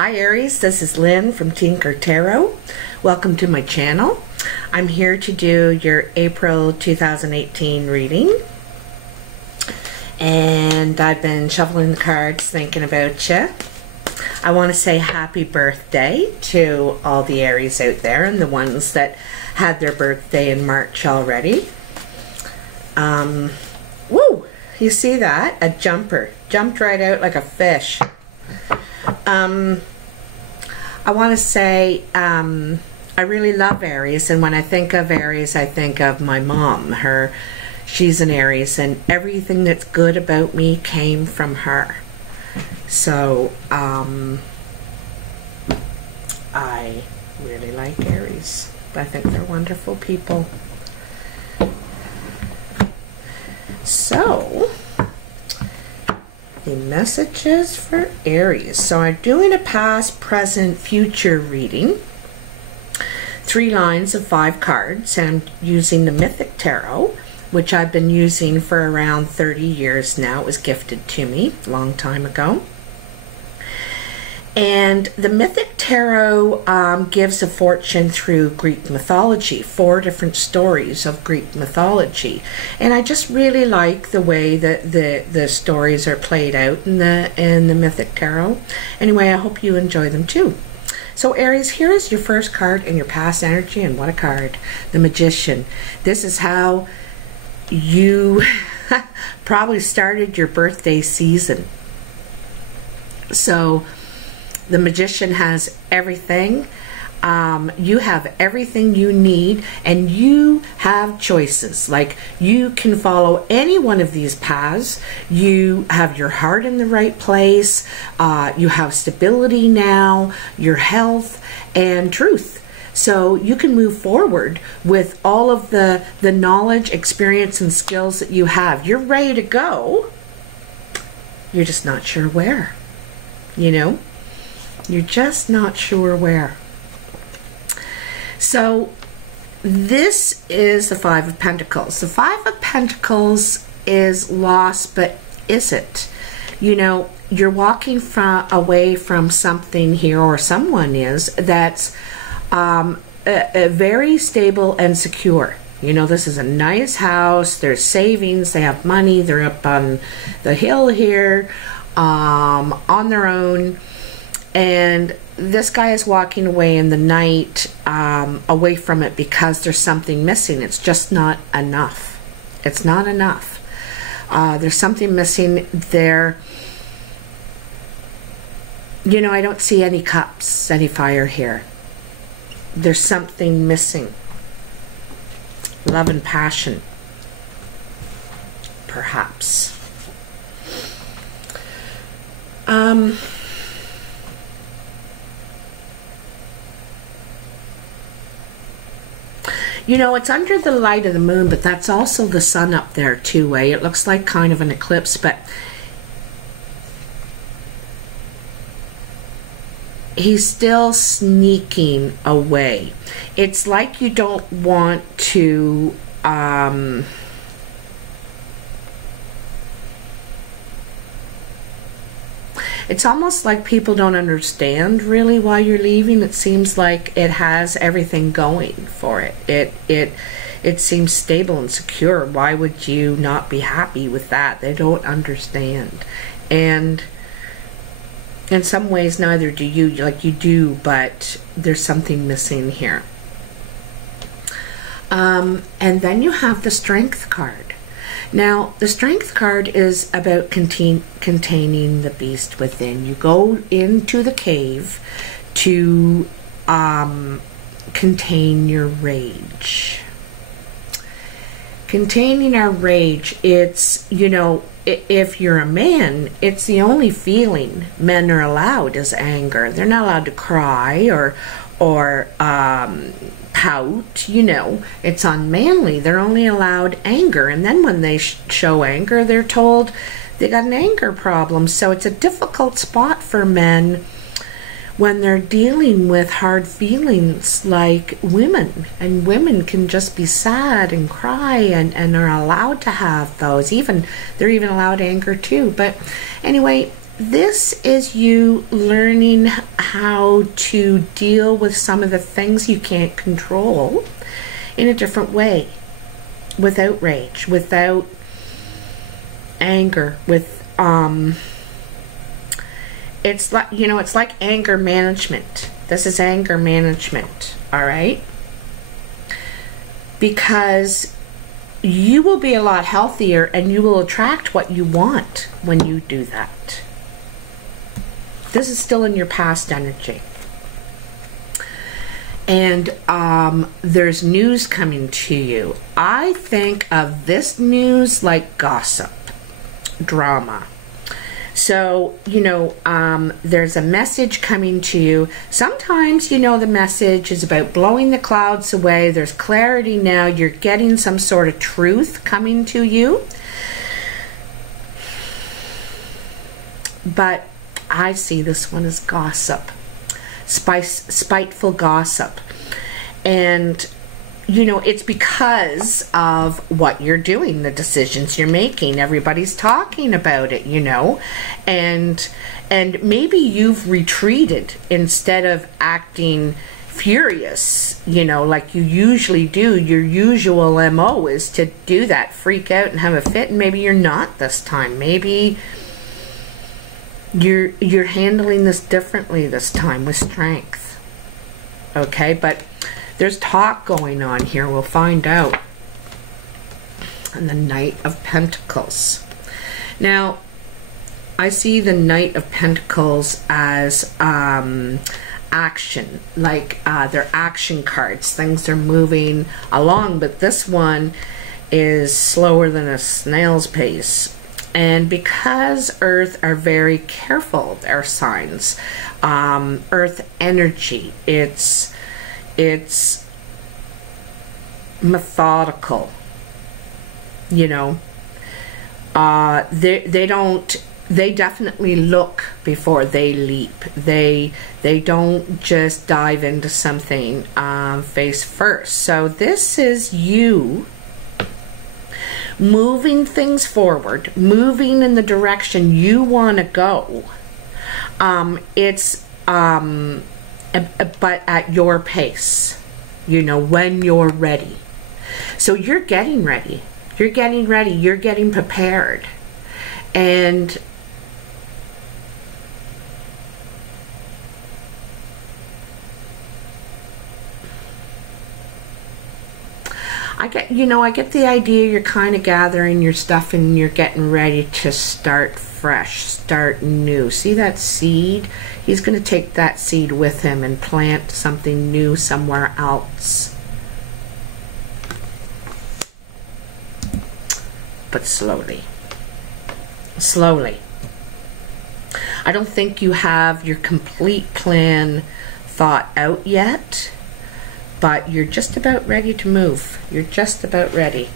Hi Aries, this is Lynn from Tinker Tarot. Welcome to my channel. I'm here to do your April 2018 reading. And I've been shuffling the cards thinking about you. I want to say happy birthday to all the Aries out there and the ones that had their birthday in March already. Woo! You see that? A jumper. Jumped right out like a fish. I want to say I really love Aries, and when I think of Aries, I think of my mom. She's an Aries, and everything that's good about me came from her. So I really like Aries. I think they're wonderful people. So the messages for Aries. So I'm doing a past, present, future reading. 3 lines of 5 cards, and I'm using the Mythic Tarot, which I've been using for around 30 years now. It was gifted to me a long time ago. And the Mythic Tarot gives a fortune through Greek mythology, 4 different stories of Greek mythology. And I just really like the way that the stories are played out in the Mythic Tarot. Anyway, I hope you enjoy them too. So Aries, here is your first card in your past energy, and what a card. The Magician. This is how you probably started your birthday season. So the Magician has everything. You have everything you need, and you have choices. Like, you can follow any one of these paths. You have your heart in the right place. You have stability now, your health, and truth. So you can move forward with all of the knowledge, experience, and skills that you have. You're ready to go. You're just not sure where, you know? You're just not sure where. So this is the 5 of Pentacles. The 5 of Pentacles is lost, but is it? You know, you're walking away from something here, or someone is, that's very stable and secure. You know, this is a nice house. There's savings. They have money. They're up on the hill here, on their own. And this guy is walking away in the night, away from it, because there's something missing. It's just not enough. It's not enough. There's something missing there. You know, I don't see any cups, any fire here. There's something missing. Love and passion, perhaps. You know, it's under the light of the moon, but that's also the sun up there too, eh? It looks like kind of an eclipse, but he's still sneaking away. It's like you don't want to it's almost like people don't understand really why you're leaving. It seems like it has everything going for it. It seems stable and secure. Why would you not be happy with that? They don't understand. And in some ways, neither do you. Like, you do, but there's something missing here. And then you have the Strength card. Now, the Strength card is about containing the beast within. You go into the cave to contain your rage. Containing our rage, it's, you know, if you're a man, it's the only feeling men are allowed is anger. They're not allowed to cry or pout, you know. It's unmanly. They're only allowed anger, and then when they show anger, they're told they got an anger problem. So it's a difficult spot for men when they're dealing with hard feelings like women. And women can just be sad and cry and are allowed to have those. They're even allowed anger too. But anyway, this is you learning how to deal with some of the things you can't control in a different way, without rage, without anger, with it's like, you know, it's like anger management. This is anger management, all right? Because you will be a lot healthier and you will attract what you want when you do that. This is still in your past energy. And there's news coming to you. I think of this news like gossip, drama. So, you know, there's a message coming to you. Sometimes, you know, the message is about blowing the clouds away. There's clarity now. You're getting some sort of truth coming to you. But I see this one as gossip. Spiteful gossip. And you know, it's because of what you're doing, the decisions you're making. Everybody's talking about it, you know, and maybe you've retreated instead of acting furious, you know, like you usually do. Your usual MO is to do that, freak out and have a fit, and maybe you're not this time. Maybe you're handling this differently this time with strength. Okay, but there's talk going on here. We'll find out. And the Knight of Pentacles. Now, I see the Knight of Pentacles as action. Like they're action cards. Things are moving along. But this one is slower than a snail's pace. And because Earth are very careful, their signs, Earth energy, it's methodical, you know. They definitely look before they leap. They don't just dive into something face first. So this is you moving things forward, moving in the direction you want to go. But at your pace, you know, when you're ready. So you're getting ready. You're getting ready. You're getting prepared. And I get the idea you're kind of gathering your stuff and you're getting ready to start fresh, start new. See that seed? He's going to take that seed with him and plant something new somewhere else. But slowly. Slowly. I don't think you have your complete plan thought out yet, but you're just about ready to move. You're just about ready.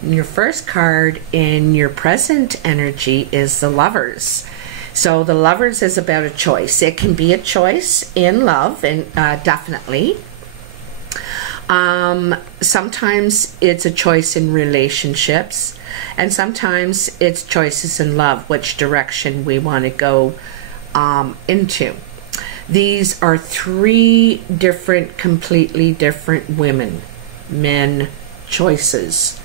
And your first card in your present energy is the Lovers. So the Lovers is about a choice. It can be a choice in love, and definitely. Sometimes it's a choice in relationships, and sometimes it's choices in love, which direction we want to go into. These are three different, completely different men choices.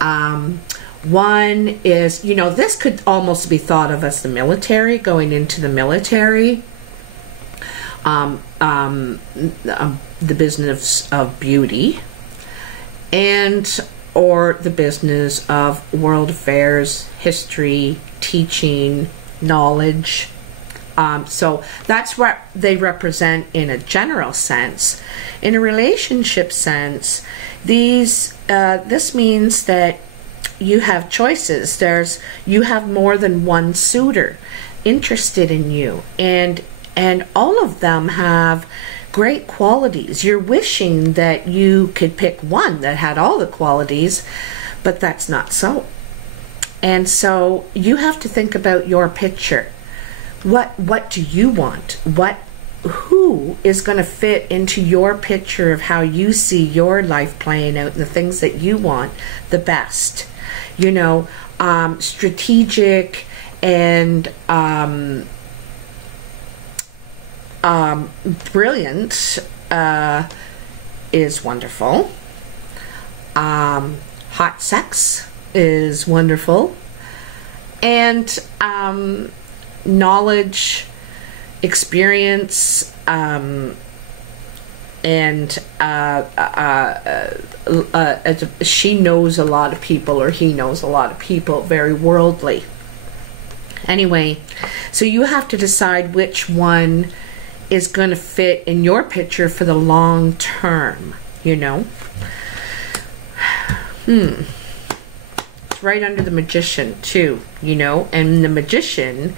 One is, you know, this could almost be thought of as the military, going into the military. The business of beauty, and or the business of world affairs, history, teaching, knowledge. So that's what they represent in a general sense. In a relationship sense, this means that you have choices. You have more than one suitor interested in you, and all of them have great qualities. You're wishing that you could pick one that had all the qualities, but that's not so. And so you have to think about your picture. What do you want? Who is going to fit into your picture of how you see your life playing out and the things that you want the best? You know, strategic and brilliant is wonderful. Hot sex is wonderful. And knowledge, experience, and she knows a lot of people, or he knows a lot of people, very worldly. Anyway, so you have to decide which one is going to fit in your picture for the long term, you know. It's right under the Magician too, you know, and the Magician,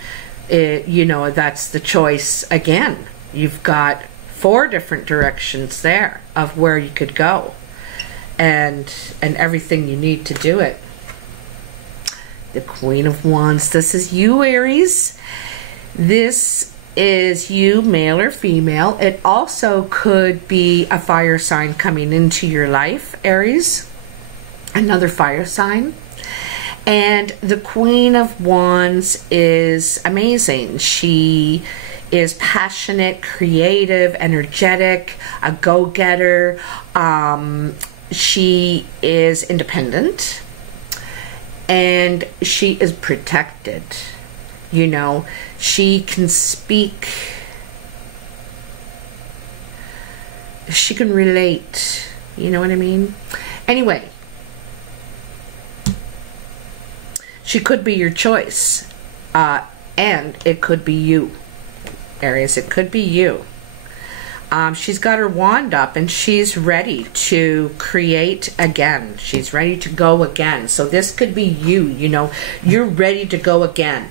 you know, that's the choice again. You've got 4 different directions there of where you could go, and everything you need to do it. The Queen of Wands. This is you, Aries. This is you, male or female. It also could be a fire sign coming into your life, Aries. Another fire sign. And the Queen of Wands is amazing. She is passionate, creative, energetic, a go-getter. She is independent, and she is protected. You know, she can speak, she can relate, you know what I mean? Anyway, she could be your choice, and it could be you, Aries. It could be you. She's got her wand up, and she's ready to create again. She's ready to go again. So this could be you, you know. You're ready to go again.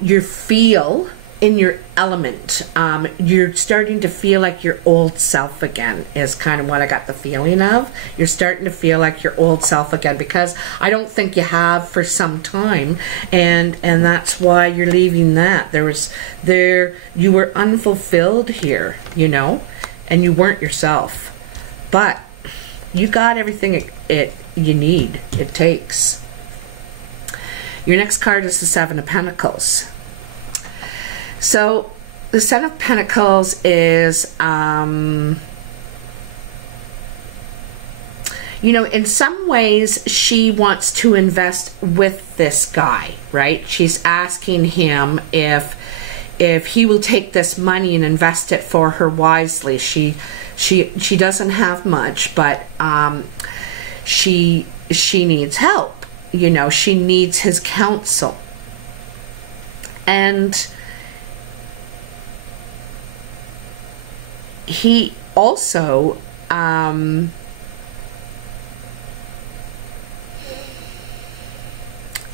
You feel in your element. You're starting to feel like your old self again, is kind of what I got the feeling of. You're starting to feel like your old self again, because I don't think you have for some time, and that's why you're leaving that. You were unfulfilled here, you know, and you weren't yourself, but you got everything you need, it takes. Your next card is the Seven of Pentacles. So the Seven of Pentacles is, you know, in some ways she wants to invest with this guy, right? She's asking him if he will take this money and invest it for her wisely. She doesn't have much, but she needs help. You know, she needs his counsel. And he also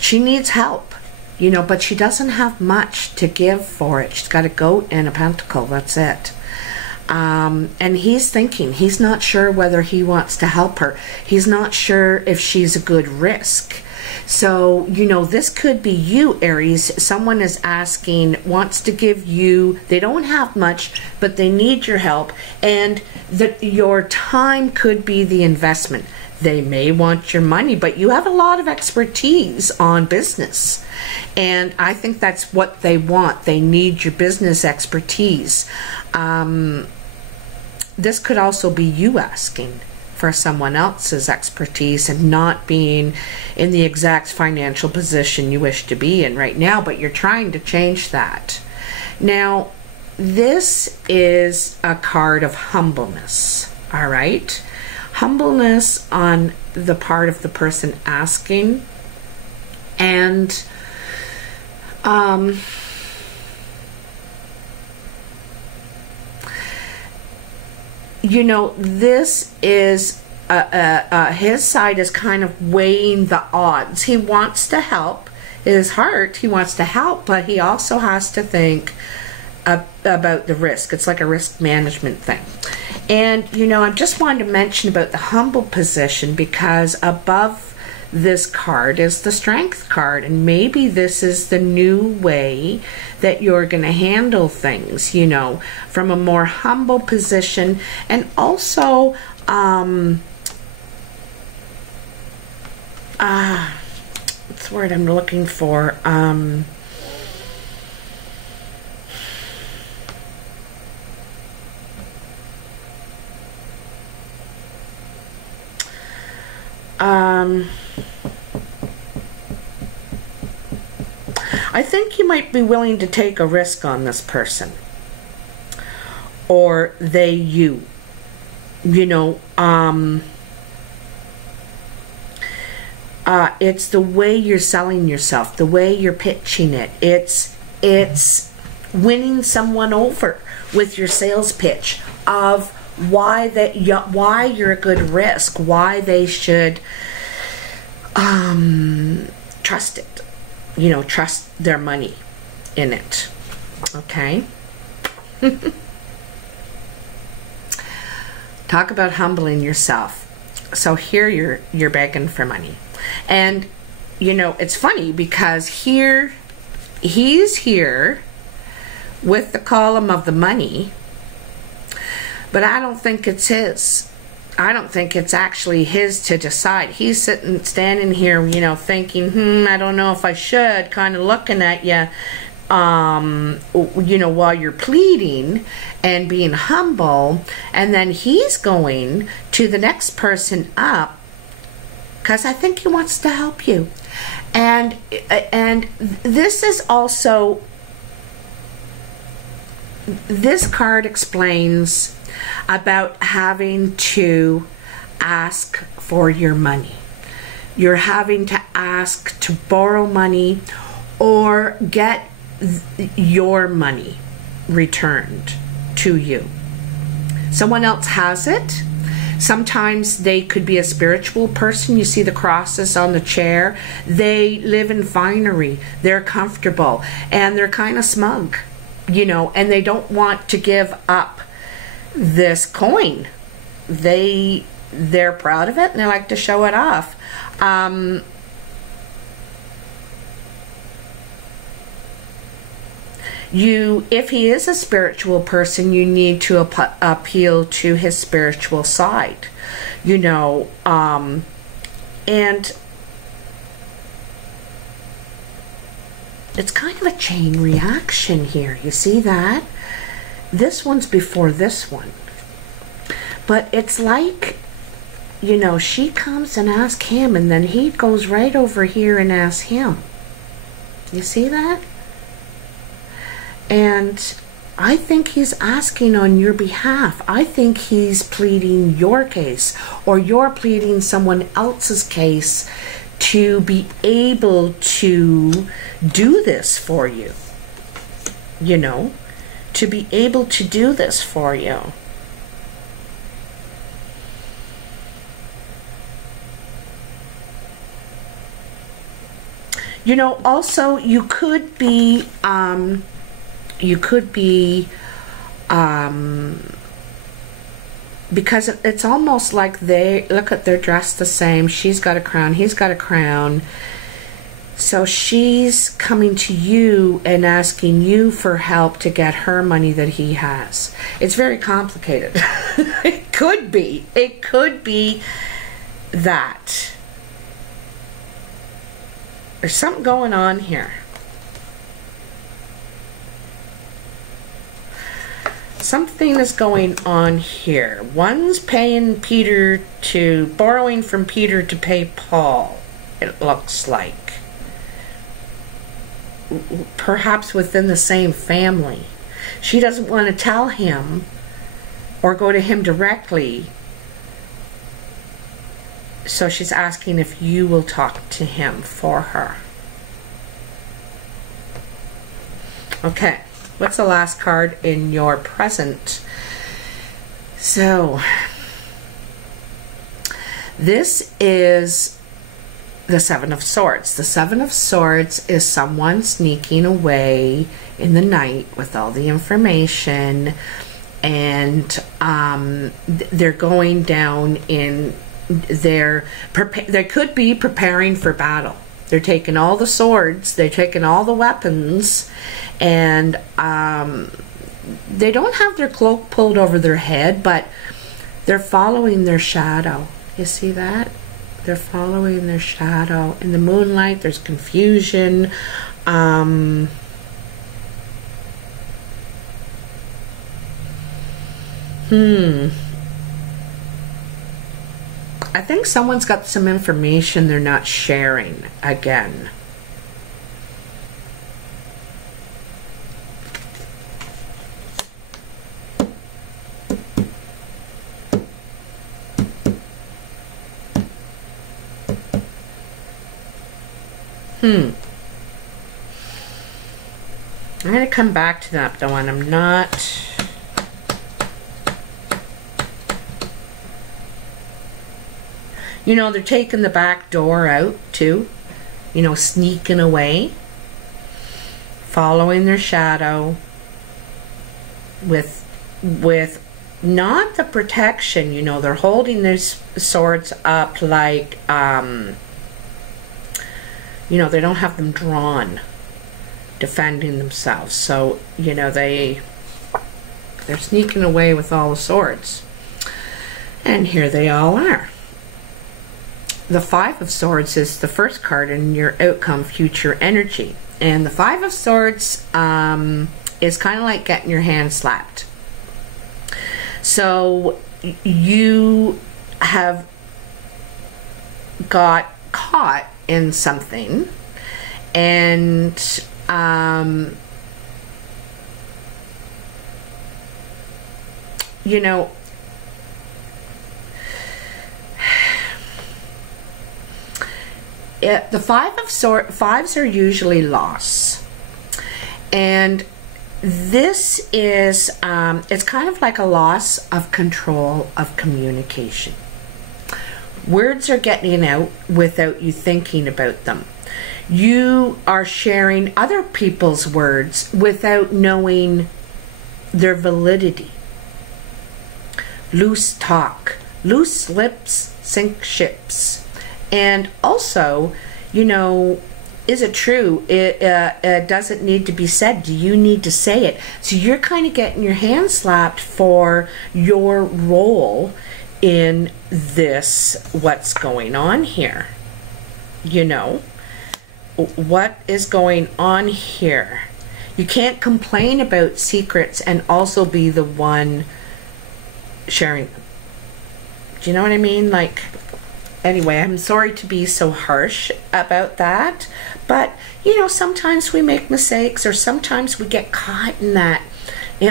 she needs help, you know, but she doesn't have much to give for it. She's got a goat and a pentacle, that's it. And he's thinking, he's not sure whether he wants to help her. He's not sure if she's a good risk. So, you know, this could be you, Aries. Someone is asking, wants to give you, they don't have much, but they need your help, and your time could be the investment. They may want your money, but you have a lot of expertise on business, and I think that's what they want. They need your business expertise. This could also be you asking for someone else's expertise and not being in the exact financial position you wish to be in right now, but you're trying to change that. Now, this is a card of humbleness, all right? Humbleness on the part of the person asking, and you know, this is his side is kind of weighing the odds. He wants to help. In his heart, he wants to help, but he also has to think about the risk. It's like a risk management thing. And, you know, I just wanted to mention about the humble position, because above this card is the Strength card, and maybe this is the new way that you're going to handle things, you know, from a more humble position. And also what's the word I'm looking for, I think you might be willing to take a risk on this person. Or they, you. You know, it's the way you're selling yourself, the way you're pitching it. It's winning someone over with your sales pitch of why you're a good risk, why they should trust it. You know, trust their money in it. Okay? Talk about humbling yourself. So here you're begging for money. And you know, it's funny because here he's here with the column of the money, but I don't think it's his. I don't think it's actually his to decide. He's standing here, you know, thinking, I don't know if I should, kind of looking at you, you know, while you're pleading and being humble. And then he's going to the next person up because I think he wants to help you. And this is also, this card explains about having to ask for your money. You're having to ask to borrow money or get your money returned to you. Someone else has it. Sometimes they could be a spiritual person. You see the crosses on the chair. They live in finery. They're comfortable and they're kind of smug, you know, and they don't want to give up this coin. They're proud of it and they like to show it off. If he is a spiritual person, you need to appeal to his spiritual side, you know, and it's kind of a chain reaction here. You see that? This one's before this one. But it's like, you know, she comes and asks him, and then he goes right over here and asks him. You see that? And I think he's asking on your behalf. I think he's pleading your case, or you're pleading someone else's case to be able to do this for you. You know? To be able to do this for you. You know, also you could be because it's almost like they're dressed the same. She's got a crown, he's got a crown. So she's coming to you and asking you for help to get her money that he has. It's very complicated. It could be. It could be that. There's something going on here. Something is going on here. One's borrowing from Peter to pay Paul, it looks like. Perhaps within the same family. She doesn't want to tell him or go to him directly. So she's asking if you will talk to him for her. Okay. What's the last card in your present? So, this is the Seven of Swords. The Seven of Swords is someone sneaking away in the night with all the information, and they're going down in they could be preparing for battle. They're taking all the swords, they're taking all the weapons, and they don't have their cloak pulled over their head, but they're following their shadow. You see that? They're following their shadow. In the moonlight, there's confusion. I think someone's got some information they're not sharing again. I'm going to come back to that though, and I'm not... You know, they're taking the back door out too. You know, sneaking away. Following their shadow. With not the protection, you know, they're holding their swords up like, you know, they don't have them drawn, defending themselves. So, you know, they're sneaking away with all the swords. And here they all are. The Five of Swords is the first card in your outcome future energy. And the Five of Swords is kind of like getting your hand slapped. So you have got caught in something, and you know, the fives are usually loss, and this is it's kind of like a loss of control of communication. Words are getting out without you thinking about them. You are sharing other people's words without knowing their validity. Loose talk, loose lips sink ships. And also, you know, is it true? It doesn't need to be said. Do you need to say it? So you're kind of getting your hand slapped for your role in this, what's going on here. You know, what is going on here? You can't complain about secrets and also be the one sharing them. Do you know what I mean? Like, anyway, I'm sorry to be so harsh about that, but you know, sometimes we make mistakes, or sometimes we get caught in that,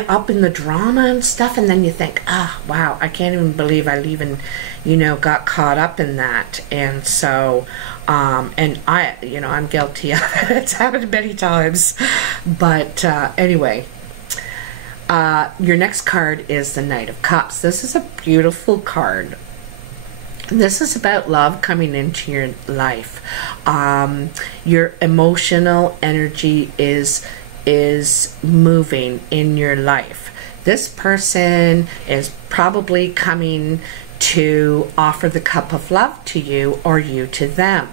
up in the drama and stuff, and then you think, ah, oh, wow, I can't even believe I even, you know, got caught up in that. And so and I, you know, I'm guilty of it. It's happened many times. But anyway, your next card is the Knight of Cups. This is a beautiful card. This is about love coming into your life. Your emotional energy is moving in your life. This person is probably coming to offer the cup of love to you, or you to them.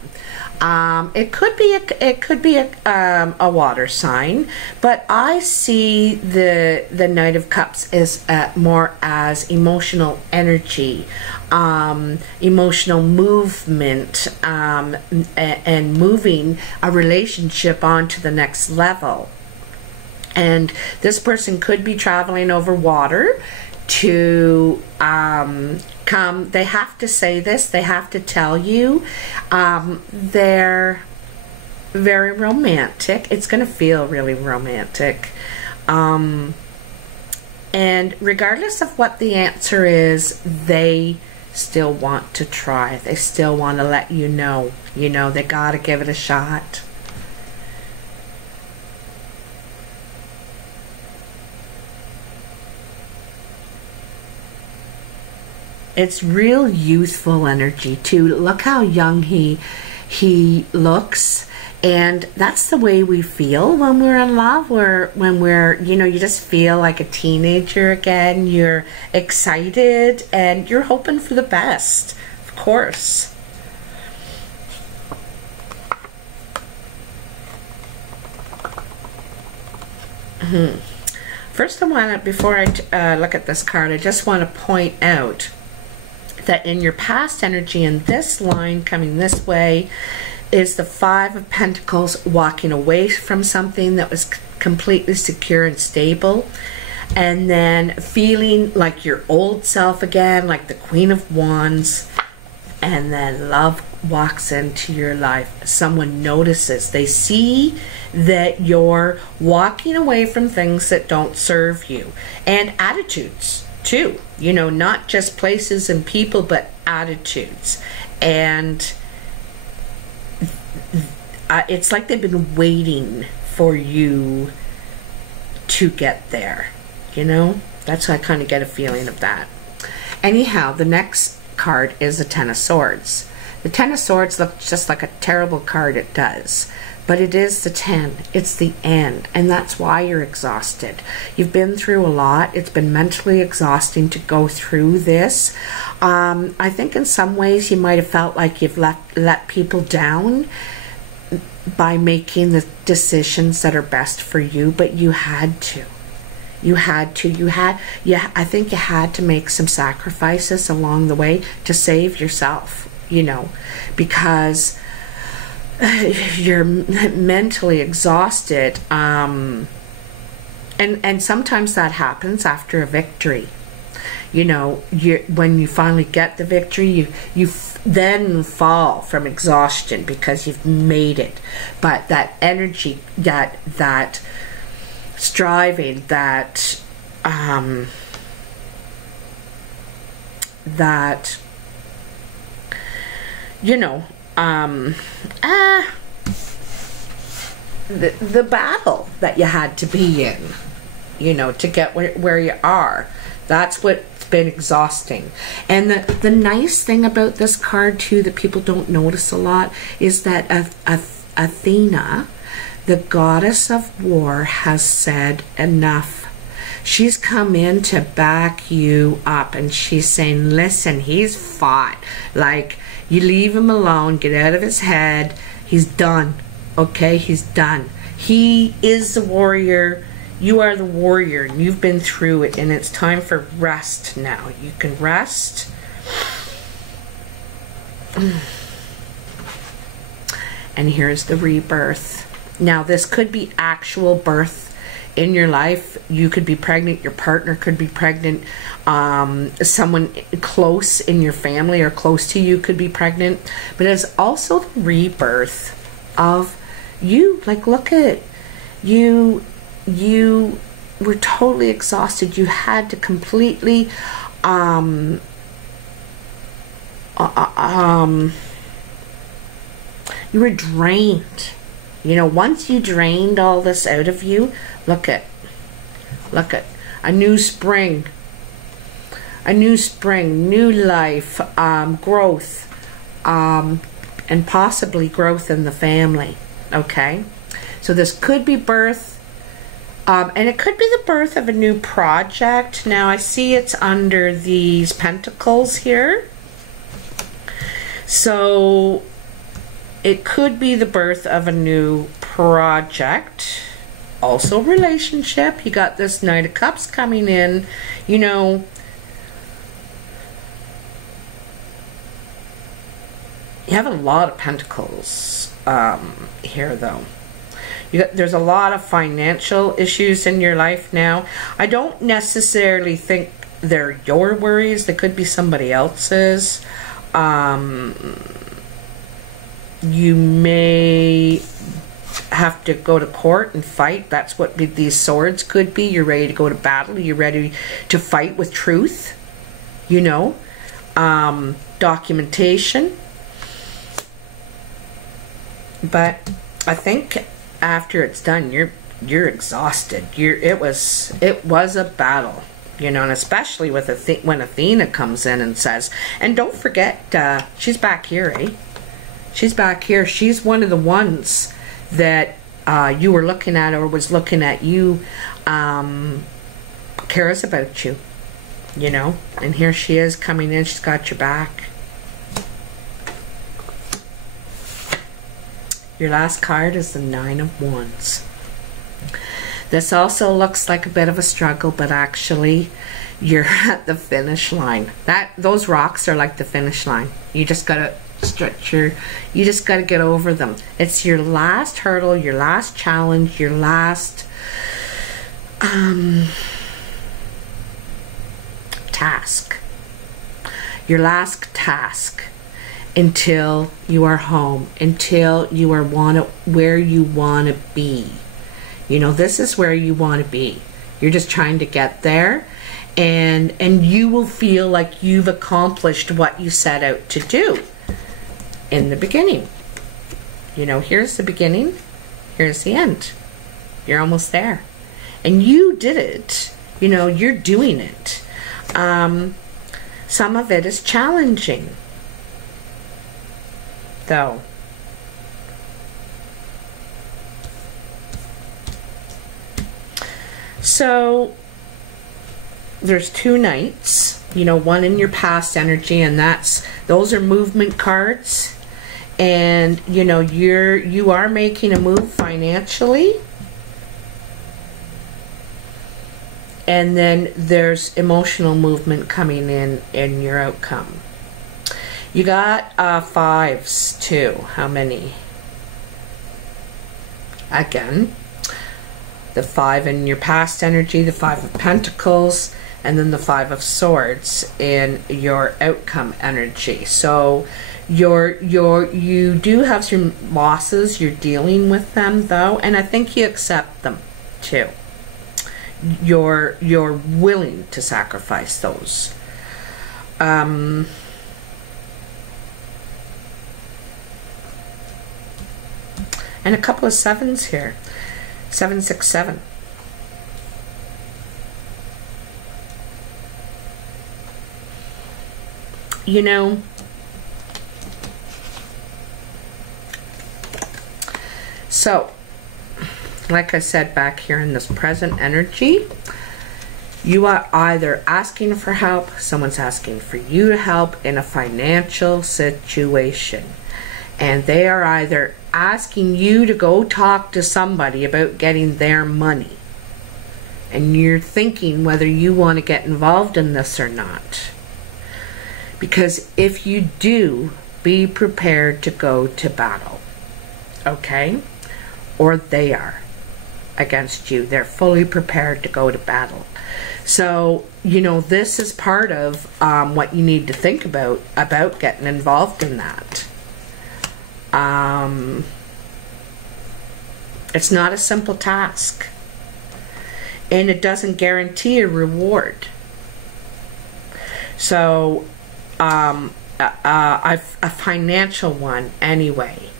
It could be a water sign, but I see the Knight of Cups as more as emotional energy, emotional movement, and moving a relationship on to the next level. And this person could be traveling over water to come. They have to say this, they have to tell you. They're very romantic. It's going to feel really romantic. And regardless of what the answer is, they still want to try. They still want to let you know, they got to give it a shot. It's real youthful energy too. Look how young he looks, and that's the way we feel when we're in love. When we're, you just feel like a teenager again. You're excited and you're hoping for the best, of course. First, before I look at this card, I just want to point out that in your past energy, in this line coming this way, is the Five of Pentacles, walking away from something that was completely secure and stable, and then feeling like your old self again, like the Queen of Wands, and then love walks into your life. Someone notices. They see that you're walking away from things that don't serve you. And attitudes too. You know, not just places and people, but attitudes. And it's like they've been waiting for you to get there. You know? That's how I kind of get a feeling of that. Anyhow, the next card is the Ten of Swords. The Ten of Swords looks just like a terrible card, it does. But it is the 10. It's the end. And that's why you're exhausted. You've been through a lot. It's been mentally exhausting to go through this. I think in some ways you might have felt like you've let people down by making the decisions that are best for you, but you had to. I think you had to make some sacrifices along the way to save yourself, you know, because you're mentally exhausted. And sometimes that happens after a victory. You know, when you finally get the victory, you then fall from exhaustion because you've made it. But that energy, that striving, that you know, the battle that you had to be in, you know, to get where you are, that's what's been exhausting. And the nice thing about this card too that people don't notice a lot is that Athena, the goddess of war, has said enough. She's come in to back you up, and she's saying, listen, he's fought. Like, you leave him alone, get out of his head. He's done. Okay, he's done. He is the warrior. You are the warrior, and you've been through it, and it's time for rest now. You can rest. And here's the rebirth. Now, this could be actual birth in your life. You could be pregnant. Your partner could be pregnant. Someone close in your family or close to you could be pregnant. But it's also the rebirth of you. Like, look at you. You were totally exhausted. You had to completely you were drained. You know, once you drained all this out of you, look at a new spring, new life, growth, and possibly growth in the family. Okay, so this could be birth, and it could be the birth of a new project. Now I see it's under these pentacles here, so it could be the birth of a new project. Also relationship. You got this Knight of Cups coming in. You know, you have a lot of pentacles here though. There's a lot of financial issues in your life now. I don't necessarily think they're your worries. They could be somebody else's. You may have to go to court and fight. That's what these swords could be. You're ready to go to battle. You're ready to fight with truth. You know, documentation. But I think after it's done, you're exhausted. It was a battle. You know, and especially with when Athena comes in and says, and don't forget, she's back here, eh? She's back here. She's one of the ones that you were looking at or was looking at you, cares about you, you know. And here she is coming in. She's got your back. Your last card is the Nine of Wands. This also looks like a bit of a struggle, but actually you're at the finish line. Those rocks are like the finish line. You just gotta you just got to get over them. It's your last hurdle, your last challenge, your last task. Your last task. until you are home, until you are where you want to be. You know, this is where you want to be. You're just trying to get there, and you will feel like you've accomplished what you set out to do in the beginning. You know, here's the beginning, here's the end. You're almost there. And you did it. You know, you're doing it. Some of it is challenging, though. So there's 2 knights, you know, one in your past energy, and those are movement cards. And you know, you are making a move financially. And then there's emotional movement coming in your outcome. You got 5s too. How many? Again, the 5 in your past energy, the 5 of Pentacles, and then the 5 of Swords in your outcome energy. So you do have some losses. You're dealing with them though, and I think you accept them too. You're willing to sacrifice those. And a couple of 7s here. 7, 6, 7. You know, so like I said, back here in this present energy, you are either asking for help, someone's asking for you to help in a financial situation. And they are either asking you to go talk to somebody about getting their money. And you're thinking whether you want to get involved in this or not. Because if you do, be prepared to go to battle. Okay? Or they are against you. They're fully prepared to go to battle. So, you know, this is part of what you need to think about getting involved in that. It's not a simple task. And it doesn't guarantee a reward. So, a financial one anyway.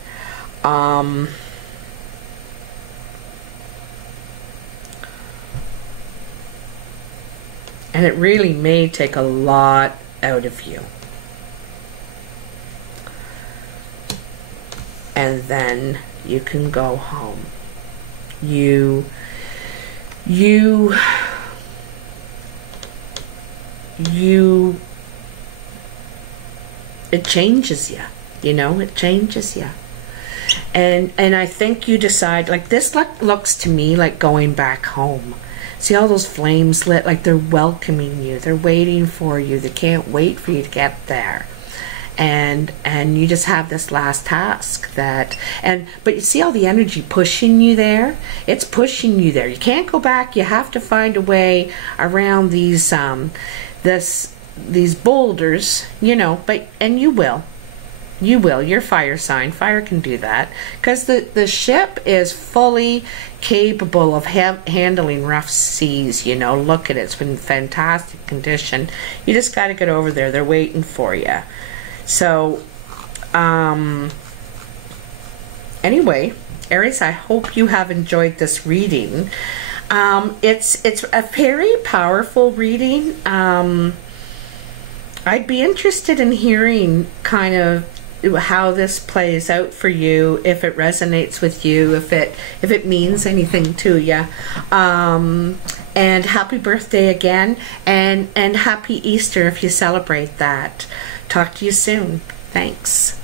And it really may take a lot out of you. And then you can go home. It changes you. You know, it changes you. And I think you decide, like, this looks to me like going back home. See all those flames lit, like they're welcoming you. They're waiting for you. They can't wait for you to get there. And you just have this last task but you see all the energy pushing you there? It's pushing you there. You can't go back. You have to find a way around these boulders, you know, and you will. You will. You're fire sign. Fire can do that. Because the ship is fully capable of handling rough seas, you know. Look at it. It's been in fantastic condition. You just got to get over there. They're waiting for you. So, anyway, Aries, I hope you have enjoyed this reading. It's a very powerful reading. I'd be interested in hearing kind of how this plays out for you, if it resonates with you, if it means anything to you. And happy birthday again, and happy Easter if you celebrate that. Talk to you soon. Thanks.